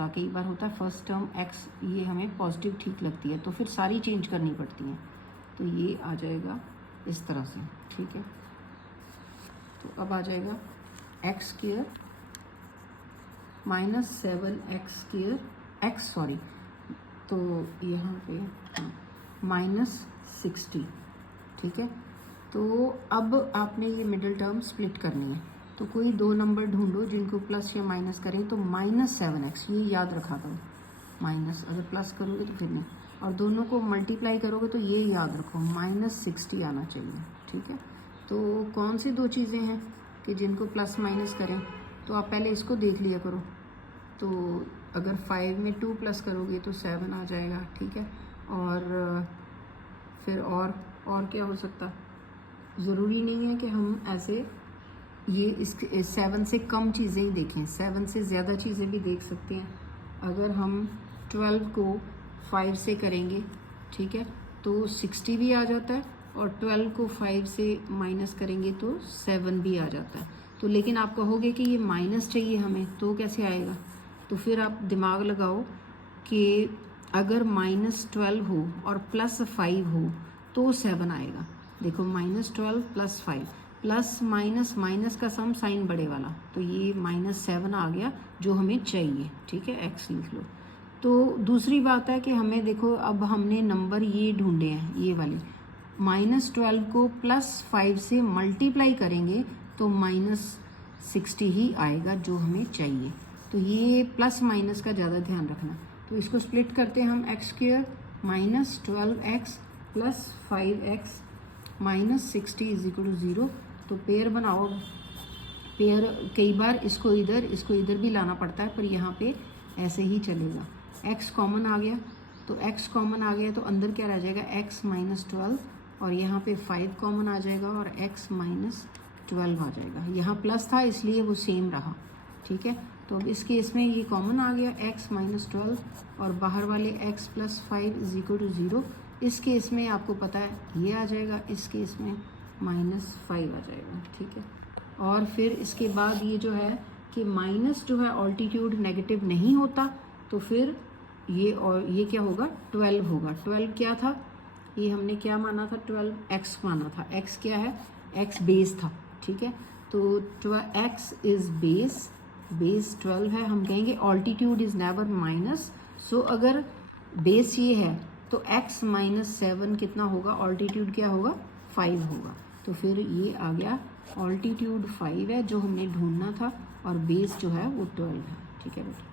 होता, कई बार होता है फर्स्ट टर्म एक्स ये हमें पॉजिटिव ठीक लगती है तो फिर सारी चेंज करनी पड़ती हैं। तो ये आ जाएगा इस तरह से, ठीक है। तो अब आ जाएगा x square minus 7x², x sorry, तो यहाँ पे हाँ -60, ठीक है। तो अब आपने ये मिडिल टर्म स्प्लिट करनी है, तो कोई दो नंबर ढूंढो जिनको प्लस या माइनस करें। तो -7x ये याद रखा करो, माइनस अगर प्लस करोगे तो फिर नहीं, और दोनों को मल्टीप्लाई करोगे तो ये याद रखो -60 आना चाहिए, ठीक है। तो कौन सी दो चीज़ें हैं कि जिनको प्लस माइनस करें, तो आप पहले इसको देख लिया करो। तो अगर 5 में 2 प्लस करोगे तो 7 आ जाएगा, ठीक है। और फिर और क्या हो सकता, ज़रूरी नहीं है कि हम ऐसे ये इसके 7 से कम चीज़ें ही देखें, 7 से ज़्यादा चीज़ें भी देख सकते हैं। अगर हम 12 को 5 से करेंगे, ठीक है, तो 60 भी आ जाता है, और 12 को 5 से माइनस करेंगे तो 7 भी आ जाता है। तो लेकिन आप कहोगे कि ये माइनस चाहिए हमें, तो कैसे आएगा? तो फिर आप दिमाग लगाओ कि अगर -12 हो और +5 हो तो 7 आएगा। देखो -12 + 5 प्लस माइनस माइनस का सम साइन बड़े वाला, तो ये -7 आ गया जो हमें चाहिए, ठीक है। एक्स लिख लो। तो दूसरी बात है कि हमें देखो अब हमने नंबर ये ढूंढे हैं, ये वाले -12 को +5 से मल्टीप्लाई करेंगे तो -60 ही आएगा जो हमें चाहिए। तो ये प्लस माइनस का ज़्यादा ध्यान रखना। तो इसको स्प्लिट करते हैं हम, x² -12x + 5x -60 = 0। तो पेयर बनाओ, पेयर कई बार इसको इधर भी लाना पड़ता है, पर यहाँ पे ऐसे ही चलेगा। x कॉमन आ गया, तो x कॉमन आ गया तो अंदर क्या रह जाएगा, x -12, और यहाँ पे 5 कॉमन आ जाएगा और x -12 आ जाएगा। यहाँ प्लस था इसलिए वो सेम रहा, ठीक है। तो अब इस केस में ये कॉमन आ गया x -12, और बाहर वाले x + 5 = 0। इस केस में आपको पता है ये आ जाएगा, इस केस में -5 आ जाएगा, ठीक है। और फिर इसके बाद ये जो है कि माइनस जो है ऑल्टीट्यूड नेगेटिव नहीं होता, तो फिर ये और ये क्या होगा, 12 होगा। 12 क्या था, ये हमने क्या माना था, 12 x माना था। x क्या है, x बेस था, ठीक है। तो x इज़ बेस 12 है। हम कहेंगे ऑल्टीट्यूड इज़ नेवर माइनस, सो अगर बेस ये है तो x -7 कितना होगा, ऑल्टीट्यूड क्या होगा, 5 होगा। तो फिर ये आ गया ऑल्टीट्यूड 5 है जो हमने ढूंढना था, और बेस जो है वो 12 है, ठीक है बेटा।